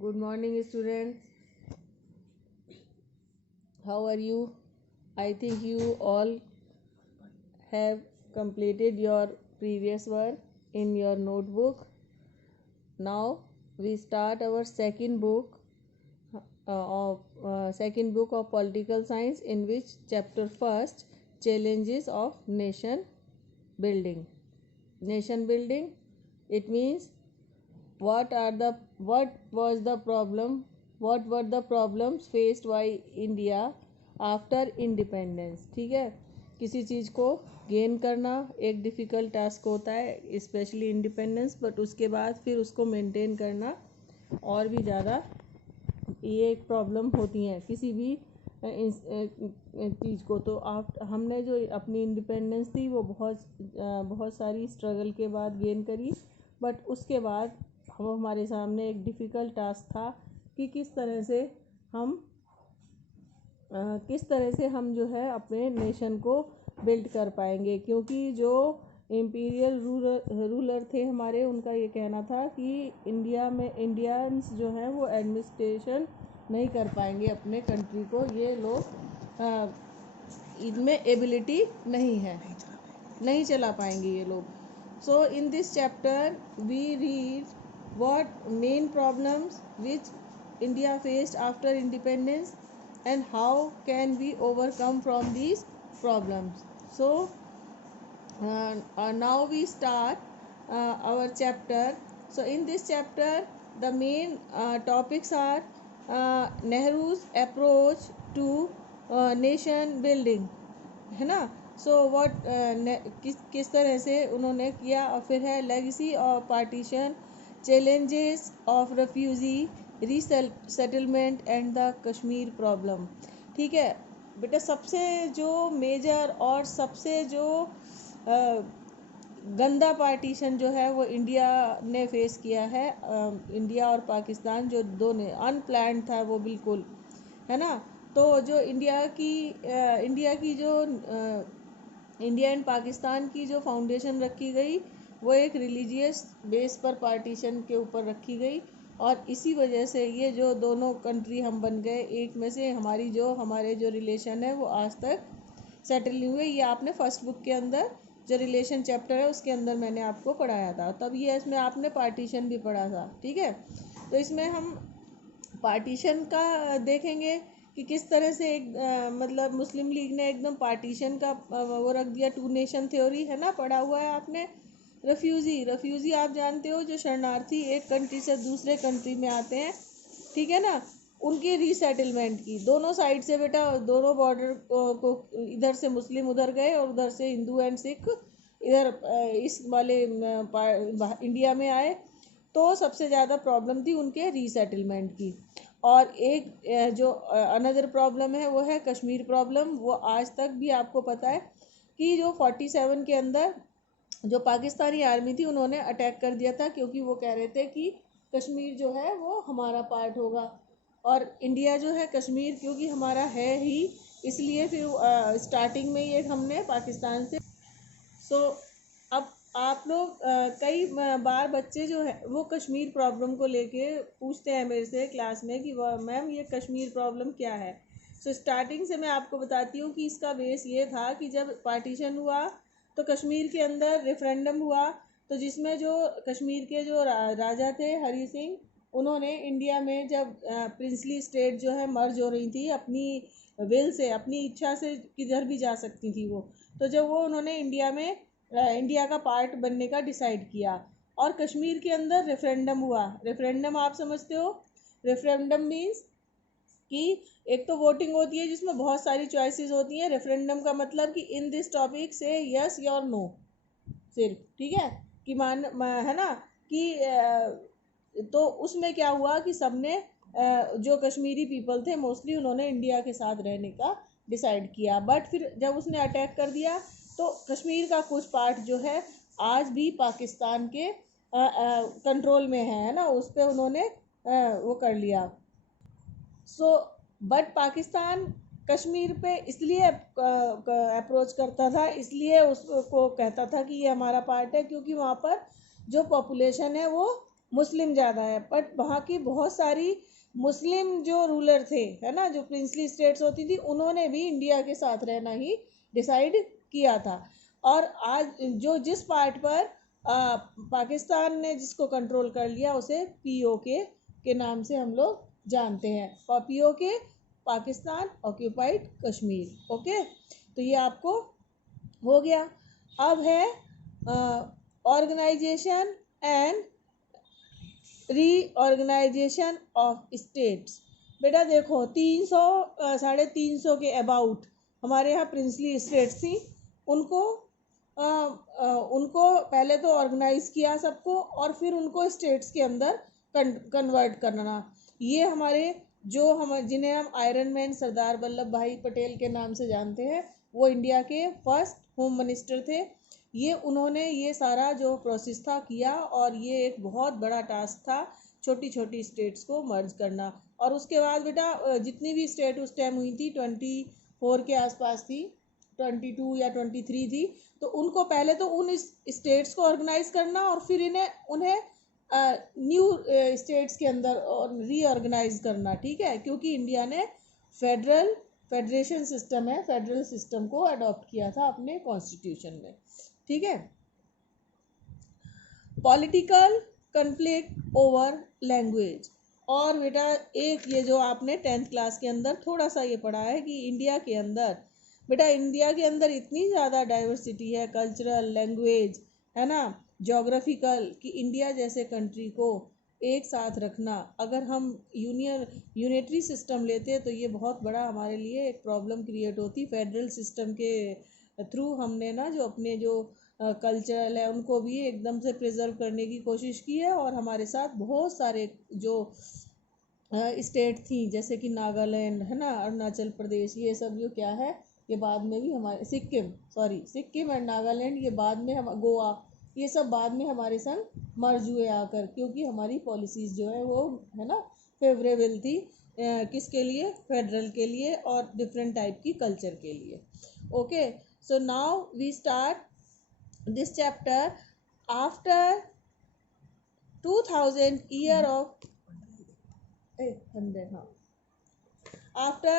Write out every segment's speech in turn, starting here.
Good morning, students. How are you? I think you all have completed your previous work in your notebook. Now we start our second book of political science, in which chapter first, challenges of nation building. Nation building, it means what was the problem, what were the problems faced by India after independence. ठीक है, किसी चीज़ को gain करना एक difficult task होता है, specially independence, but उसके बाद फिर उसको मेंटेन करना और भी ज़्यादा ये एक प्रॉब्लम होती हैं किसी भी चीज़ को. तो हमने जो अपनी इंडिपेंडेंस थी वो बहुत सारी स्ट्रगल के बाद गेन करी, बट उसके बाद हमारे सामने एक डिफ़िकल्ट टास्क था कि किस तरह से हम जो है अपने नेशन को बिल्ड कर पाएंगे. क्योंकि जो इम्पीरियल रूलर थे हमारे, उनका ये कहना था कि इंडिया में इंडियंस जो हैं वो एडमिनिस्ट्रेशन नहीं कर पाएंगे अपने कंट्री को, ये लोग इनमें एबिलिटी नहीं है, नहीं चला पाएंगे ये लोग. So in this chapter we read what main problems which India faced after independence and how can we overcome from these problems. So now we start our chapter. So in this chapter the main topics are Nehru's approach to nation building, है ना. सो किस तरह से उन्होंने किया, और फिर है legacy of partition, challenges of refugee resettlement and the Kashmir problem. ठीक है बेटा, सबसे जो मेजर और सबसे जो गंदा पार्टीशन जो है वो इंडिया ने फेस किया है. इंडिया और पाकिस्तान जो दो ने अनप्लान्ड था वो बिल्कुल, है ना. तो जो इंडिया की जो इंडिया एंड पाकिस्तान की जो फाउंडेशन रखी गई वो एक रिलीजियस बेस पर पार्टीशन के ऊपर रखी गई, और इसी वजह से ये जो दोनों कंट्री हम बन गए एक में से. हमारे जो रिलेशन है वो आज तक सेटल नहीं हुए. ये आपने फर्स्ट बुक के अंदर जो रिलेशन चैप्टर है उसके अंदर मैंने आपको पढ़ाया था, तब ये इसमें आपने पार्टीशन भी पढ़ा था. ठीक है, तो इसमें हम पार्टीशन का देखेंगे कि किस तरह से मतलब मुस्लिम लीग ने एकदम पार्टीशन का वो रख दिया. टू नेशन थ्योरी है ना, पढ़ा हुआ है आपने. रेफ्यूजी आप जानते हो, जो शरणार्थी एक कंट्री से दूसरे कंट्री में आते हैं, ठीक है ना, उनकी रीसेटलमेंट की. दोनों साइड से बेटा, दोनों बॉर्डर को इधर से मुस्लिम उधर गए और उधर से हिंदू एंड सिख इधर इस वाले इंडिया में आए. तो सबसे ज़्यादा प्रॉब्लम थी उनके रीसेटलमेंट की. और एक जो अनदर प्रॉब्लम है वो है कश्मीर प्रॉब्लम. वो आज तक भी आपको पता है कि जो 47 के अंदर जो पाकिस्तानी आर्मी थी उन्होंने अटैक कर दिया था, क्योंकि वो कह रहे थे कि कश्मीर जो है वो हमारा पार्ट होगा, और इंडिया जो है कश्मीर क्योंकि हमारा है ही, इसलिए फिर स्टार्टिंग में ये हमने पाकिस्तान से. सो अब आप लोग कई बार बच्चे जो है वो कश्मीर प्रॉब्लम को लेके पूछते हैं मेरे से क्लास में कि मैम ये कश्मीर प्रॉब्लम क्या है. सो स्टार्टिंग से मैं आपको बताती हूँ कि इसका बेस ये था कि जब पार्टीशन हुआ तो कश्मीर के अंदर रेफरेंडम हुआ, तो जिसमें जो कश्मीर के जो राजा थे हरी सिंह, उन्होंने इंडिया में जब प्रिंसली स्टेट जो है मर्ज हो रही थी अपनी विल से, अपनी इच्छा से किधर भी जा सकती थी वो, तो जब वो उन्होंने इंडिया का पार्ट बनने का डिसाइड किया, और कश्मीर के अंदर रेफरेंडम हुआ. रेफरेंडम आप समझते हो, रेफरेंडम मीन्स कि एक तो वोटिंग होती है जिसमें बहुत सारी चॉइसेस होती हैं. रेफरेंडम का मतलब कि इन दिस टॉपिक से यस या नो सिर्फ, ठीक है, कि है ना कि तो उसमें क्या हुआ कि सबने जो कश्मीरी पीपल थे मोस्टली उन्होंने इंडिया के साथ रहने का डिसाइड किया. बट फिर जब उसने अटैक कर दिया तो कश्मीर का कुछ पार्ट जो है आज भी पाकिस्तान के कंट्रोल में है ना, उस पर उन्होंने वो कर लिया. सो बट पाकिस्तान कश्मीर पे इसलिए अप्रोच करता था, इसलिए उसको कहता था कि ये हमारा पार्ट है, क्योंकि वहाँ पर जो पॉपुलेशन है वो मुस्लिम ज़्यादा है, बट वहाँ की बहुत सारी मुस्लिम जो रूलर थे, है ना, जो प्रिंसली स्टेट्स होती थी, उन्होंने भी इंडिया के साथ रहना ही डिसाइड किया था। और आज जो जिस पार्ट पर पाकिस्तान ने जिसको कंट्रोल कर लिया उसे पीओके के नाम से हम लोग जानते हैं, और PoK Pakistan occupied Kashmir. Okay, तो ये आपको हो गया। अब है organisation and reorganisation of states. बेटा देखो 300 350 के अबाउट हमारे यहाँ प्रिंसली स्टेट्स थी। उनको उनको पहले तो ऑर्गेनाइज किया सबको, और फिर उनको स्टेट्स के अंदर कन्वर्ट करना। ये हमारे जो हम जिन्हें हम आयरन मैन सरदार वल्लभ भाई पटेल के नाम से जानते हैं, वो इंडिया के फर्स्ट होम मिनिस्टर थे। ये उन्होंने ये सारा जो प्रोसेस था किया, और ये एक बहुत बड़ा टास्क था छोटी छोटी स्टेट्स को मर्ज करना। और उसके बाद बेटा जितनी भी स्टेट उस टाइम हुई थी 24 के आसपास थी, 22 या 23 थी, तो उनको पहले तो उन स्टेट्स को ऑर्गेनाइज करना, और फिर उन्हें न्यू स्टेट्स के अंदर रीऑर्गेनाइज करना। ठीक है, क्योंकि इंडिया ने फेडरेशन सिस्टम है, फेडरल सिस्टम को अडॉप्ट किया था अपने कॉन्स्टिट्यूशन में। ठीक है, पॉलिटिकल कन्फ्लिक्ट ओवर लैंग्वेज। और बेटा एक ये जो आपने 10th क्लास के अंदर थोड़ा सा ये पढ़ा है कि इंडिया के अंदर, बेटा इंडिया के अंदर इतनी ज़्यादा डाइवर्सिटी है, कल्चरल, लैंग्वेज, है ना, जोग्राफिकल, कि इंडिया जैसे कंट्री को एक साथ रखना, अगर हम यूनिटरी सिस्टम लेते तो ये बहुत बड़ा हमारे लिए एक प्रॉब्लम क्रिएट होती। फेडरल सिस्टम के थ्रू हमने ना जो अपने जो कल्चरल है उनको भी एकदम से प्रिजर्व करने की कोशिश की है, और हमारे साथ बहुत सारे जो स्टेट थी जैसे कि नागालैंड, है ना, अरुणाचल प्रदेश, ये सब जो क्या है, ये बाद में भी हमारे सिक्किम एंड नागालैंड, ये बाद में हम गोवा, ये सब बाद में हमारे संग मर्ज हुए आकर, क्योंकि हमारी पॉलिसीज़ जो है वो, है ना, फेवरेबल थी किसके लिए, फेडरल के लिए, और डिफरेंट टाइप की कल्चर के लिए। Okay, so now we start this chapter after 2000 year of 100, हाँ, after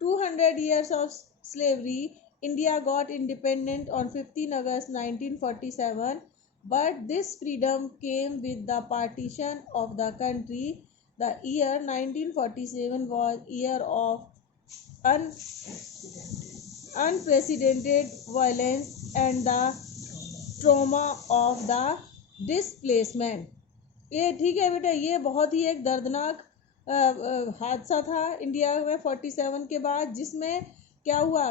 200 years of slavery, India got independent on 15 August 1947, but this freedom came with the partition of the country. The year 1947 was year of unprecedented violence and the trauma of the displacement. ये ठीक है बेटा, ये बहुत ही एक दर्दनाक हादसा था इंडिया में 47 के बाद, जिसमें क्या हुआ,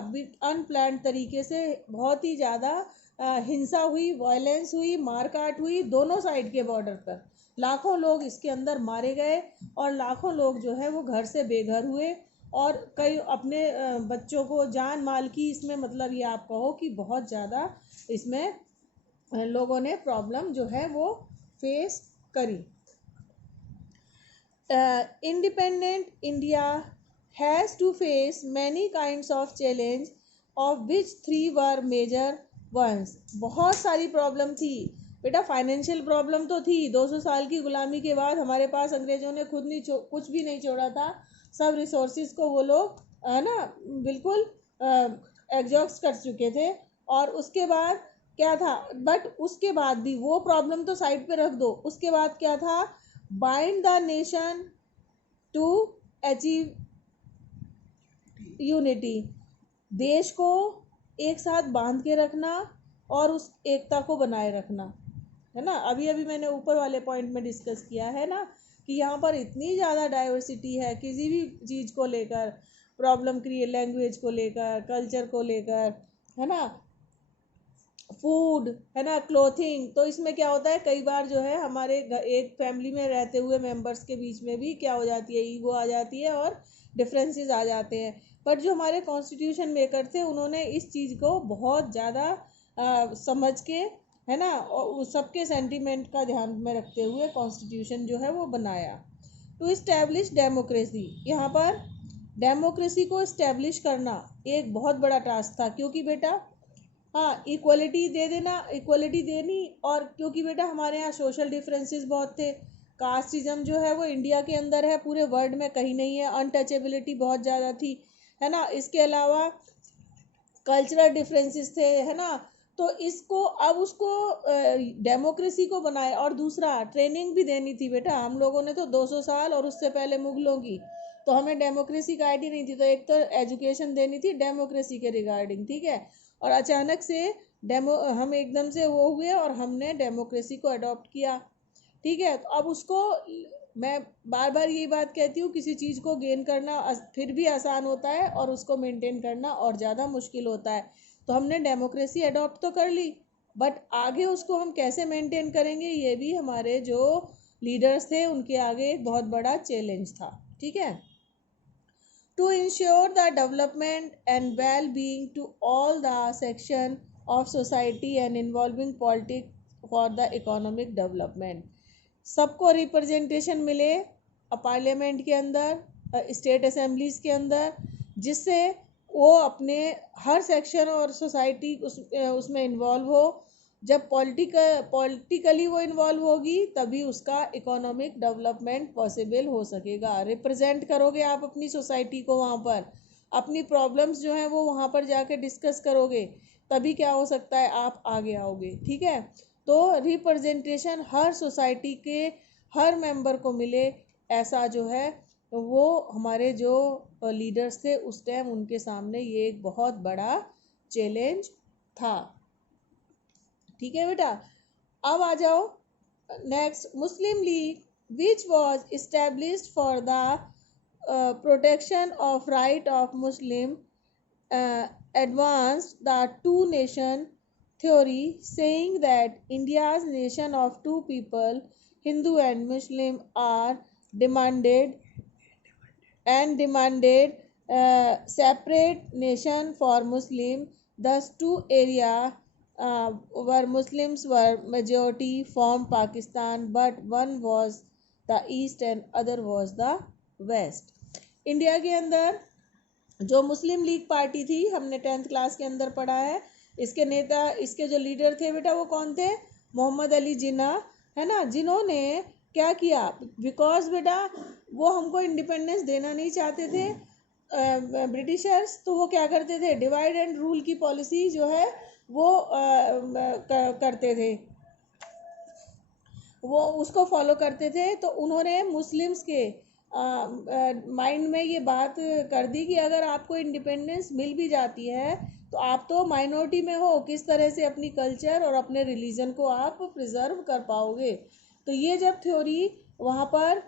अनप्लान्ड तरीके से बहुत ही ज़्यादा हिंसा हुई, वायलेंस हुई, मारकाट हुई दोनों साइड के बॉर्डर पर। लाखों लोग इसके अंदर मारे गए, और लाखों लोग जो है वो घर से बेघर हुए, और कई अपने बच्चों को जान माल की, इसमें मतलब ये आप कहो कि बहुत ज़्यादा इसमें लोगों ने प्रॉब्लम जो है वो फेस करी। Independent India has to face many kinds of challenge, of which 3 were major ones. बहुत सारी प्रॉब्लम थी बेटा। फाइनेंशियल प्रॉब्लम तो थी, 200 साल की गुलामी के बाद हमारे पास अंग्रेजों ने खुद नहीं कुछ भी नहीं छोड़ा था, सब रिसोर्सेज को वो लोग, है ना, बिल्कुल एग्जॉस्ट कर चुके थे। और उसके बाद क्या था, बट उसके बाद भी वो प्रॉब्लम तो साइड पे रख दो, उसके बाद क्या था, bind the nation to achieve unity, देश को एक साथ बांध के रखना और उस एकता को बनाए रखना, है ना। अभी अभी मैंने ऊपर वाले पॉइंट में डिस्कस किया है ना कि यहाँ पर इतनी ज़्यादा डाइवर्सिटी है किसी भी चीज़ को लेकर, प्रॉब्लम क्रिएट, लैंग्वेज को लेकर, कल्चर को लेकर, है ना, फूड, है ना, क्लोथिंग। तो इसमें क्या होता है, कई बार जो है हमारे एक फैमिली में रहते हुए मेंबर्स के बीच में भी क्या हो जाती है, ईगो आ जाती है और डिफरेंसेस आ जाते हैं। बट जो हमारे कॉन्स्टिट्यूशन मेकर थे उन्होंने इस चीज़ को बहुत ज़्यादा समझ के, है ना, और सबके सेंटीमेंट का ध्यान में रखते हुए कॉन्स्टिट्यूशन जो है वो बनाया। टू इस्टेब्लिश डेमोक्रेसी, यहाँ पर डेमोक्रेसी को इस्टेब्लिश करना एक बहुत बड़ा टास्क था, क्योंकि बेटा हाँ, इक्वलिटी दे देना, इक्वलिटी देनी, और क्योंकि बेटा हमारे यहाँ सोशल डिफरेंसेस बहुत थे, कास्टिज्म जो है वो इंडिया के अंदर है, पूरे वर्ल्ड में कहीं नहीं है। अनटचेबिलिटी बहुत ज़्यादा थी, है ना। इसके अलावा कल्चरल डिफरेंसेस थे, है ना। तो इसको अब उसको डेमोक्रेसी को बनाए, और दूसरा ट्रेनिंग भी देनी थी बेटा। हम लोगों ने तो 200 साल और उससे पहले मुगलों की, तो हमें डेमोक्रेसी का आइडिया नहीं थी। तो एक तो एजुकेशन देनी थी डेमोक्रेसी के रिगार्डिंग, ठीक है। और अचानक से हम एकदम से वो हुए और हमने डेमोक्रेसी को अडॉप्ट किया, ठीक है। तो अब उसको, मैं बार बार यही बात कहती हूँ, किसी चीज़ को गेन करना फिर भी आसान होता है और उसको मेंटेन करना और ज़्यादा मुश्किल होता है। तो हमने डेमोक्रेसी अडॉप्ट तो कर ली, बट आगे उसको हम कैसे मेंटेन करेंगे, ये भी हमारे जो लीडर्स थे उनके आगे एक बहुत बड़ा चैलेंज था, ठीक है। To ensure the development and well-being to all the section of society and involving politics for the economic development, सबको रिप्रेजेंटेशन मिले पार्लियामेंट के अंदर, स्टेट असेंबलीज के अंदर, जिससे वो अपने हर सेक्शन और सोसाइटी उसमें इन्वॉल्व हो। जब पॉलिटिकली वो इन्वॉल्व होगी तभी उसका इकोनॉमिक डेवलपमेंट पॉसिबल हो सकेगा। रिप्रेजेंट करोगे आप अपनी सोसाइटी को, वहाँ पर अपनी प्रॉब्लम्स जो हैं वो वहाँ पर जाके डिस्कस करोगे, तभी क्या हो सकता है, आप आगे आओगे, ठीक है। तो रिप्रेजेंटेशन हर सोसाइटी के हर मेंबर को मिले, ऐसा जो है वो हमारे जो लीडर्स थे उस टाइम, उनके सामने ये एक बहुत बड़ा चैलेंज था, ठीक है बेटा। अब आ जाओ next, Muslim league which was established for the protection of right of Muslim advanced the two nation theory, saying that India's nation of two people, Hindu and Muslim, are demanded separate nation for Muslim. Thus two area where Muslims were majority formed Pakistan, but one was the east and other was the west. India के अंदर जो मुस्लिम league party थी, हमने 10th class के अंदर पढ़ा है, इसके नेता, इसके जो लीडर थे बेटा वो कौन थे, मोहम्मद अली जिन्ना, है ना। जिन्होंने क्या किया, बिकॉज बेटा वो हमको इंडिपेंडेंस देना नहीं चाहते थे ब्रिटिशर्स, तो वो क्या करते थे, डिवाइड एंड रूल की पॉलिसी जो है वो करते थे, वो उसको फॉलो करते थे। तो उन्होंने मुस्लिम्स के माइंड में ये बात कर दी कि अगर आपको इंडिपेंडेंस मिल भी जाती है तो आप तो माइनॉरिटी में हो, किस तरह से अपनी कल्चर और अपने रिलीजन को आप प्रिजर्व कर पाओगे। तो ये जब थ्योरी वहाँ पर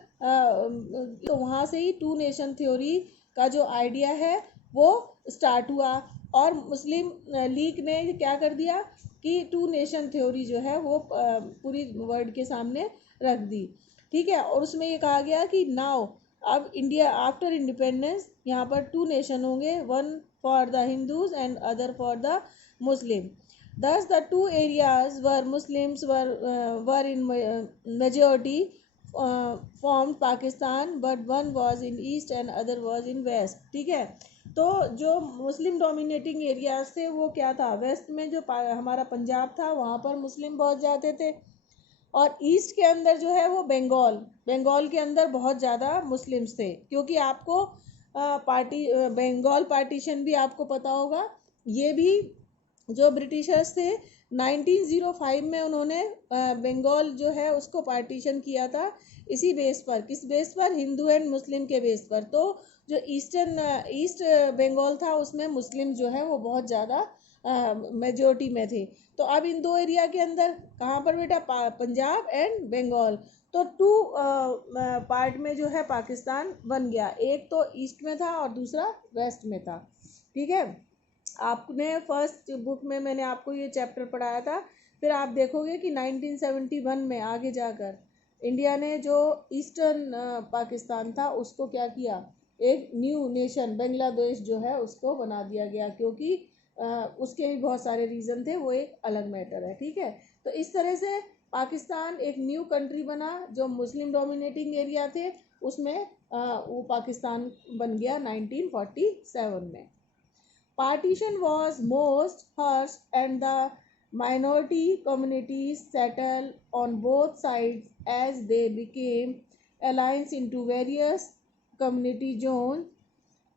तो वहाँ से ही टू नेशन थ्योरी का जो आइडिया है वो स्टार्ट हुआ, और मुस्लिम लीग ने क्या कर दिया कि टू नेशन थ्योरी जो है वो पूरी वर्ल्ड के सामने रख दी, ठीक है। और उसमें ये कहा गया कि नाउ, अब इंडिया आफ्टर इंडिपेंडेंस यहाँ पर टू नेशन होंगे, one for the Hindus and other for the Muslim. Thus the two areas where Muslims were in majority formed Pakistan, but one was in east and other was in west, ठीक है। तो जो मुस्लिम dominating areas थे वो क्या था, waste में जो हमारा पंजाब था वहाँ पर मुस्लिम बहुत जाते थे, और ईस्ट के अंदर जो है वो बंगाल के अंदर बहुत ज़्यादा मुस्लिम्स थे, क्योंकि आपको बंगाल पार्टीशन भी आपको पता होगा। ये भी जो ब्रिटिशर्स थे 1905 में उन्होंने बंगाल जो है उसको पार्टीशन किया था, इसी बेस पर, किस बेस पर, हिंदू एंड मुस्लिम के बेस पर। तो जो ईस्ट बंगाल था उसमें मुस्लिम जो है वो बहुत ज़्यादा मेजोरिटी में थे। तो अब इन दो एरिया के अंदर कहाँ पर बेटा, पंजाब एंड बंगाल, तो टू पार्ट में जो है पाकिस्तान बन गया, एक तो ईस्ट में था और दूसरा वेस्ट में था, ठीक है। आपने फर्स्ट बुक में मैंने आपको ये चैप्टर पढ़ाया था, फिर आप देखोगे कि 1971 में आगे जाकर इंडिया ने जो ईस्टर्न पाकिस्तान था उसको क्या किया, एक न्यू नेशन बांग्लादेश जो है उसको बना दिया गया, क्योंकि उसके भी बहुत सारे रीज़न थे, वो एक अलग मैटर है, ठीक है। तो इस तरह से पाकिस्तान एक न्यू कंट्री बना, जो मुस्लिम डोमिनेटिंग एरिया थे उसमें वो पाकिस्तान बन गया 1947 में। Partition was most harsh and the Minority communities settled on both sides as they became alliance into various community zones.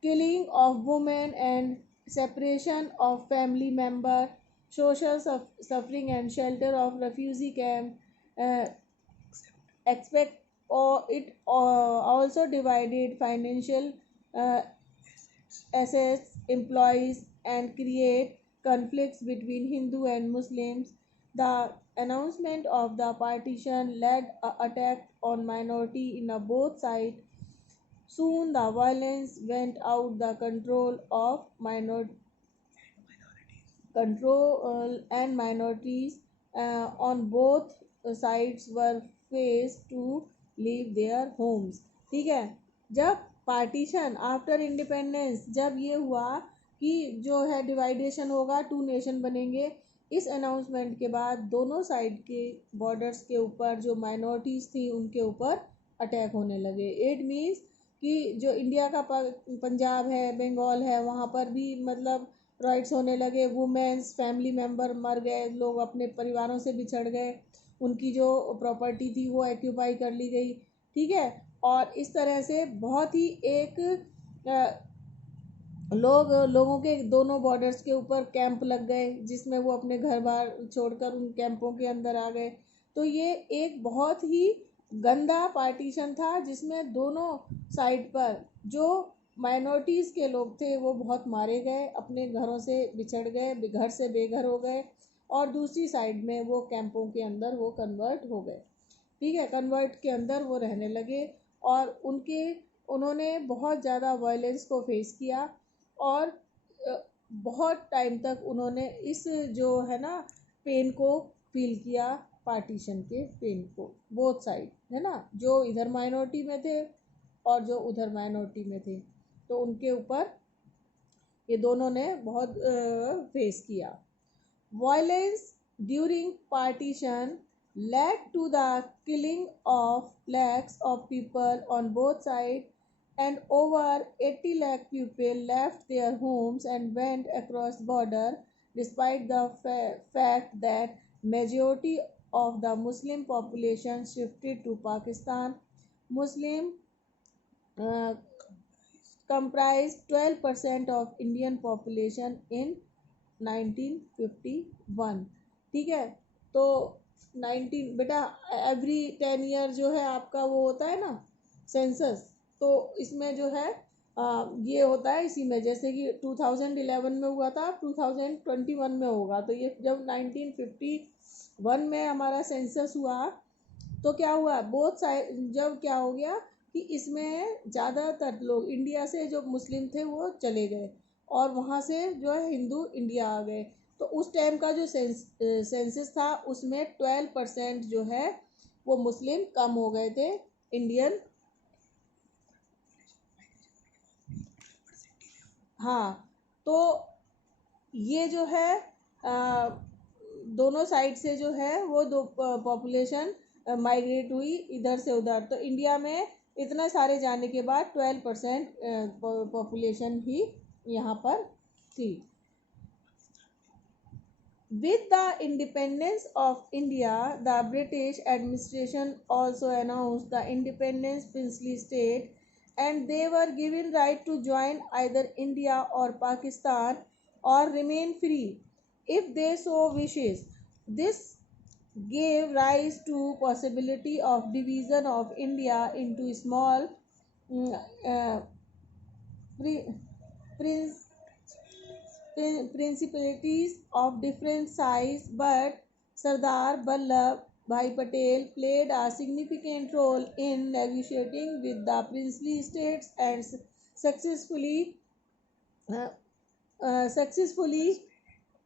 Killing of women and separation of family member, social suffering and shelter of refugee camp, uh, expect or it also divided financial uh, assets, employees, and create conflicts between Hindu and Muslims. The announcement of the partition led a attack on minority in a both sides. Soon the violence went out the control and minorities on both sides were faced to leave their homes. ठीक है, जब partition after independence जब ये हुआ कि जो है डिवाइडेशन होगा, टू नेशन बनेंगे, इस अनाउंसमेंट के बाद दोनों साइड के बॉर्डर्स के ऊपर जो माइनॉरिटीज़ थी उनके ऊपर अटैक होने लगे. इट मीन्स कि जो इंडिया का पंजाब है, बंगाल है, वहाँ पर भी मतलब राइट्स होने लगे. वुमेन्स फैमिली मेम्बर मर गए, लोग अपने परिवारों से बिछड़ गए, उनकी जो प्रॉपर्टी थी वो एक्यूपाई कर ली गई. ठीक है, और इस तरह से बहुत ही एक लोगों के दोनों बॉर्डर्स के ऊपर कैंप लग गए जिसमें वो अपने घर बार छोड़कर उन कैंपों के अंदर आ गए. तो ये एक बहुत ही गंदा पार्टीशन था जिसमें दोनों साइड पर जो माइनॉरिटीज़ के लोग थे वो बहुत मारे गए, अपने घरों से बिछड़ गए, घर से बेघर हो गए, और दूसरी साइड में वो कैंपों के अंदर वो कन्वर्ट हो गए. ठीक है, कन्वर्ट के अंदर वो रहने लगे और उन्होंने बहुत ज़्यादा वायलेंस को फेस किया और बहुत टाइम तक उन्होंने इस जो है ना पेन को फील किया, पार्टीशन के पेन को, बोथ साइड है ना, जो इधर माइनॉरिटी में थे और जो उधर माइनॉरिटी में थे, तो उनके ऊपर ये दोनों ने बहुत फेस किया. Violence during partition led to the killing of lakhs of people on both sides, and over 80 lakh people left their homes and went across border despite the fact that majority of the Muslim population shifted to Pakistan. Muslim uh, comprised 12% of Indian population in 1951. ठीक है, तो 19 बेटा every 10 year जो है आपका वो होता है ना सेंसस, तो इसमें जो है ये होता है इसी में, जैसे कि 2011 में हुआ था, 2021 में होगा. तो ये जब 1951 में हमारा सेंसस हुआ तो क्या हुआ, बोथ साइड जब क्या हो गया कि इसमें ज़्यादातर लोग इंडिया से जो मुस्लिम थे वो चले गए और वहाँ से जो है हिंदू इंडिया आ गए. तो उस टाइम का जो सेंसस था उसमें 12% जो है वो मुस्लिम कम हो गए थे इंडियन. हाँ, तो ये जो है दोनों साइड से जो है वो दो पॉपुलेशन माइग्रेट हुई इधर से उधर. तो इंडिया में इतना सारे जाने के बाद 12% पॉपुलेशन ही यहाँ पर थी. With the independence of India, the British administration also announced the independence princely state, and they were given right to join either India or Pakistan or remain free if they so wishes. This gave rise to possibility of division of India into small mm, uh, prince principalities of different size, but Sardar Vallabh Bhai Patel played a significant role in negotiating with the princely states and successfully uh, successfully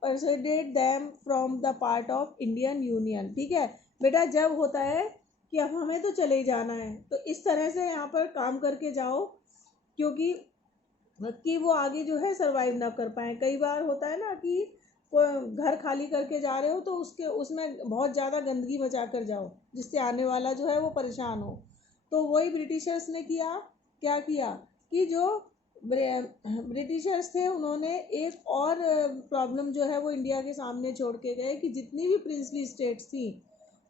persuaded them from the part of Indian Union. ठीक है बेटा, जब होता है कि अब हमें तो चले ही जाना है तो इस तरह से यहाँ पर काम करके जाओ क्योंकि वो आगे जो है सरवाइव ना कर पाए. कई बार होता है ना कि घर खाली करके जा रहे हो तो उसमें बहुत ज़्यादा गंदगी मचा कर जाओ जिससे आने वाला जो है वो परेशान हो. तो वही ब्रिटिशर्स ने किया, क्या किया कि जो ब्रिटिशर्स थे, उन्होंने एक और प्रॉब्लम जो है वो इंडिया के सामने छोड़ के गए कि जितनी भी प्रिंसली स्टेट्स थी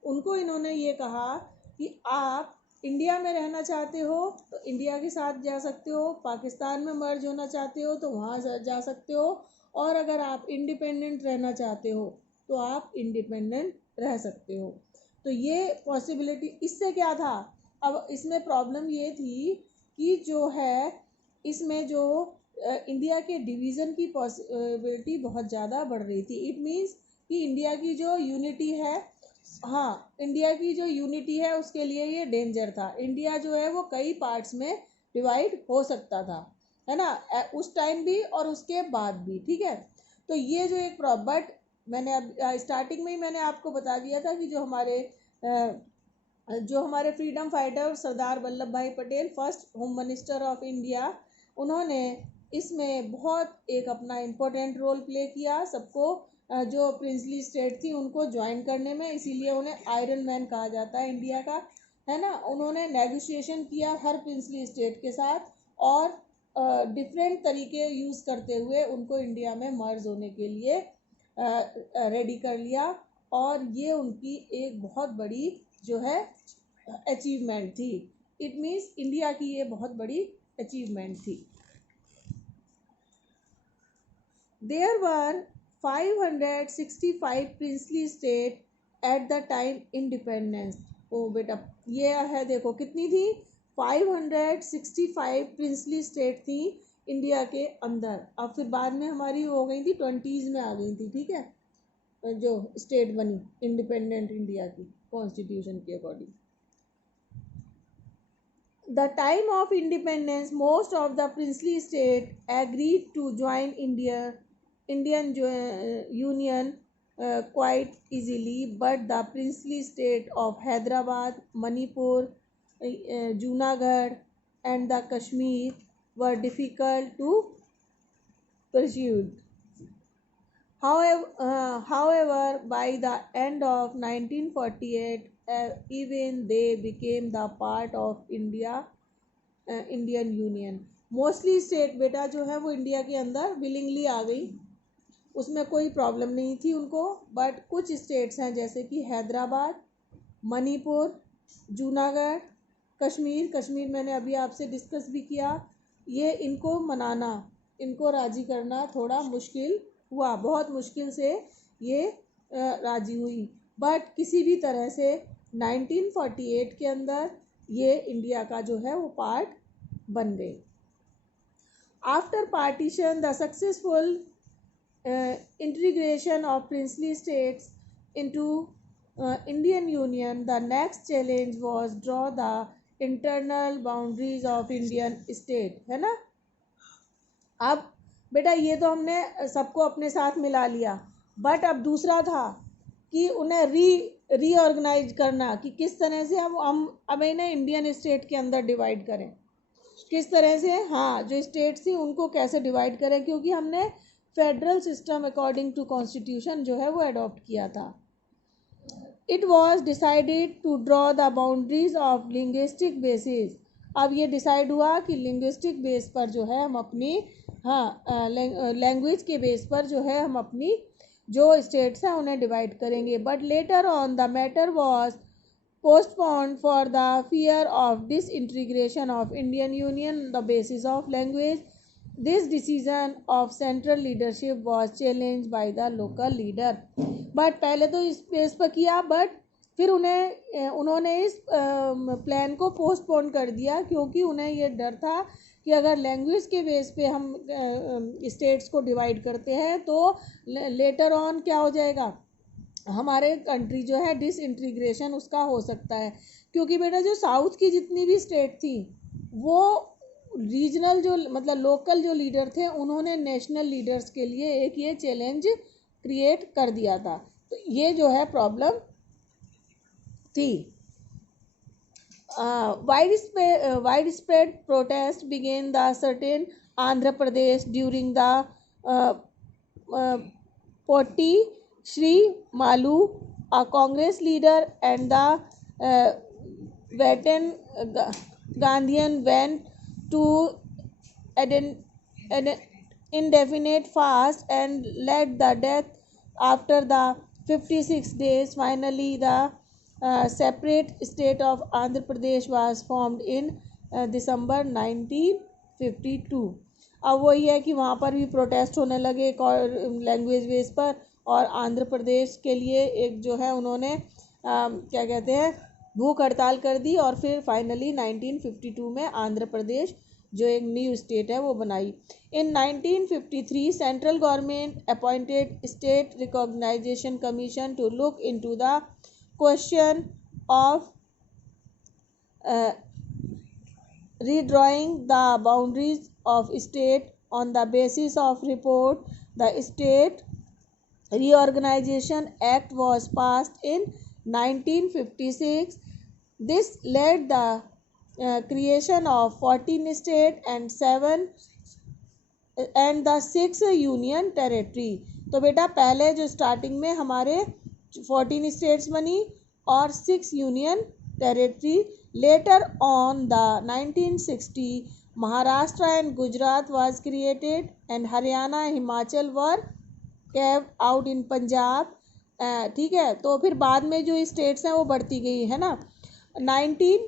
उनको इन्होंने ये कहा कि आप इंडिया में रहना चाहते हो तो इंडिया के साथ जा सकते हो, पाकिस्तान में मर्ज होना चाहते हो तो वहाँ जा सकते हो, और अगर आप इंडिपेंडेंट रहना चाहते हो तो आप इंडिपेंडेंट रह सकते हो। तो ये पॉसिबिलिटी, इससे क्या था, अब इसमें प्रॉब्लम ये थी कि जो है इसमें जो इंडिया के डिवीज़न की पॉसिबिलिटी बहुत ज़्यादा बढ़ रही थी। इट मीन्स कि इंडिया की जो यूनिटी है, हाँ, इंडिया की जो यूनिटी है उसके लिए ये डेंजर था। इंडिया जो है वो कई पार्ट्स में डिवाइड हो सकता था, है ना, उस टाइम भी और उसके बाद भी, ठीक है। तो ये जो एक बट मैंने अब स्टार्टिंग में ही मैंने आपको बता दिया था कि जो हमारे फ्रीडम फाइटर सरदार वल्लभ भाई Patel, first home minister of India, उन्होंने इसमें बहुत एक अपना इम्पोर्टेंट रोल प्ले किया। सबको जो प्रिंसली स्टेट थी उनको ज्वाइन करने में, इसीलिए उन्हें आयरन मैन कहा जाता है इंडिया का, है ना। उन्होंने नेगोशिएशन किया हर प्रिंसली स्टेट के साथ और डिफरेंट तरीके यूज़ करते हुए उनको इंडिया में मर्ज होने के लिए रेडी कर लिया, और ये उनकी एक बहुत बड़ी जो है अचीवमेंट थी। इट मीन्स इंडिया की ये बहुत बड़ी अचीवमेंट थी। There were 565 princely state at the time independence। ओ बेटा ये है, देखो कितनी थी, 565 प्रिंसली स्टेट थी इंडिया के अंदर। अब फिर बाद में हमारी हो गई थी 20s में आ गई थी, ठीक है, जो स्टेट बनी इंडिपेंडेंट इंडिया की कॉन्स्टिट्यूशन के according. The time of independence, most of the princely state agreed to join Indian Union quite easily, but the princely state of Hyderabad, Manipur, Junagadh, and the Kashmir were difficult to pursue. However, by the end of 1948, even they became the part of Indian union. Mostly state बेटा जो है वो India के अंदर willingly आ गई, उसमें कोई problem नहीं थी उनको। बट कुछ स्टेट्स हैं जैसे कि हैदराबाद, मणिपुर, जूनागढ़, कश्मीर मैंने अभी आपसे डिस्कस भी किया, ये इनको मनाना, इनको राज़ी करना थोड़ा मुश्किल हुआ, बहुत मुश्किल से ये राज़ी हुई। बट किसी भी तरह से 1948 के अंदर ये इंडिया का जो है वो पार्ट बन गई। After partition, the successful integration of princely states into Indian union, the next challenge was draw the internal boundaries of Indian state, है ना। अब बेटा ये तो हमने सबको अपने साथ मिला लिया, बट अब दूसरा था कि उन्हें रीऑर्गेनाइज करना, कि किस तरह से हम अब इन्हें इंडियन स्टेट के अंदर डिवाइड करें, किस तरह से, हाँ, जो स्टेट्स थी उनको कैसे डिवाइड करें, क्योंकि हमने federal system according to constitution जो है वो अडॉप्ट किया था। It was decided to draw the boundaries of linguistic basis. अब ये डिसाइड हुआ कि लिंग्विस्टिक बेस पर जो है हम अपनी, हाँ, लैंग्वेज के बेस पर जो है हम अपनी जो स्टेट्स हैं उन्हें डिवाइड करेंगे। But later on the matter was postponed for the fear of disintegration of Indian Union on the basis of language. This decision of central leadership was challenged by the local leader. But पहले तो इस base पर किया, but फिर उन्होंने इस plan को postpone कर दिया, क्योंकि उन्हें ये डर था कि अगर लैंग्वेज के बेस पे हम स्टेट्स को डिवाइड करते हैं तो लेटर ऑन क्या हो जाएगा, हमारे कंट्री जो है डिसइंटीग्रेशन उसका हो सकता है। क्योंकि बेटा जो साउथ की जितनी भी स्टेट थी वो रीजनल जो मतलब लोकल जो लीडर थे उन्होंने नेशनल लीडर्स के लिए एक ये चैलेंज क्रिएट कर दिया था। तो ये जो है प्रॉब्लम थी। widespread protest began the certain Andhra Pradesh during the Potti Shri Malu, a Congress leader, and the veteran Gandhian went to indefinite fast and led the death after the 56 days. Finally the separate state of Andhra Pradesh was formed in December 1952. अब वही है कि वहाँ पर भी protest होने लगे एक और लैंग्वेज बेस पर, और आंध्र प्रदेश के लिए एक जो है उन्होंने क्या कहते हैं भूख हड़ताल कर दी, और फिर फाइनली 1952 में आंध्र प्रदेश जो एक न्यू स्टेट है वो बनाई. In 1953 central government appointed state reorganisation commission to look into the question of redrawing the boundaries of state. On the basis of report, the State Reorganization Act was passed in 1956. This led the creation of 14 states and the 6 union territory. तो बेटा पहले जो starting में हमारे 14 states बनी और 6 union territory. Later on the 1960 Maharashtra and Gujarat was created and Haryana and Himachal were carved out in Punjab. ठीक है, तो फिर बाद में जो स्टेट्स हैं वो बढ़ती गई है ना. 19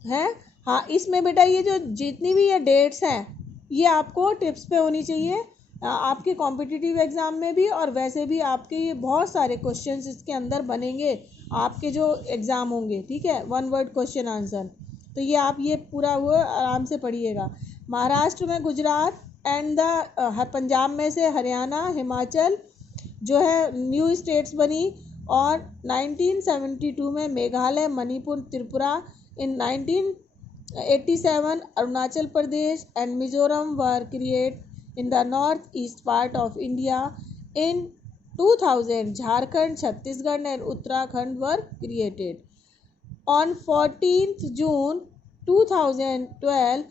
है हाँ, इसमें बेटा ये जो जितनी भी ये डेट्स हैं ये आपको टिप्स पे होनी चाहिए आपके कॉम्पिटिटिव एग्ज़ाम में भी, और वैसे भी आपके ये बहुत सारे क्वेश्चंस इसके अंदर बनेंगे आपके जो एग्ज़ाम होंगे. ठीक है, 1 वर्ड क्वेश्चन आंसर. तो ये आप ये पूरा हुआ आराम से पढ़िएगा. महाराष्ट्र में गुजरात एंड द पंजाब में से हरियाणा हिमाचल जो है न्यू स्टेट्स बनी, और 1972 में Meghalaya Manipur Tripura. In 1987 Arunachal Pradesh and Mizoram were create in the northeast part of India. In 2000 Jharkhand, Chhattisgarh and Uttarakhand were created. On 14th June 2012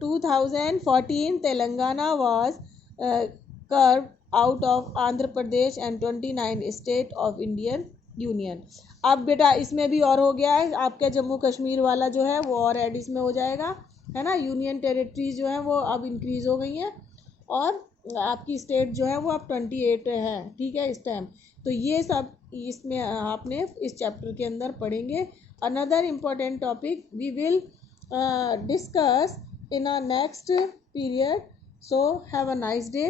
2014 Telangana was carved out of Andhra Pradesh and 29 state of Indian Union. अब बेटा इसमें भी और हो गया है आपका जम्मू कश्मीर वाला जो है वो और एड इसमें हो जाएगा है ना. यूनियन टेरिटरीज जो हैं वो अब इंक्रीज़ हो गई हैं, और आपकी स्टेट जो है वो अब 28 है. ठीक है इस टाइम. तो ये सब इसमें आपने इस चैप्टर के अंदर पढ़ेंगे. Another important topic we will discuss in a next period. So have a nice day.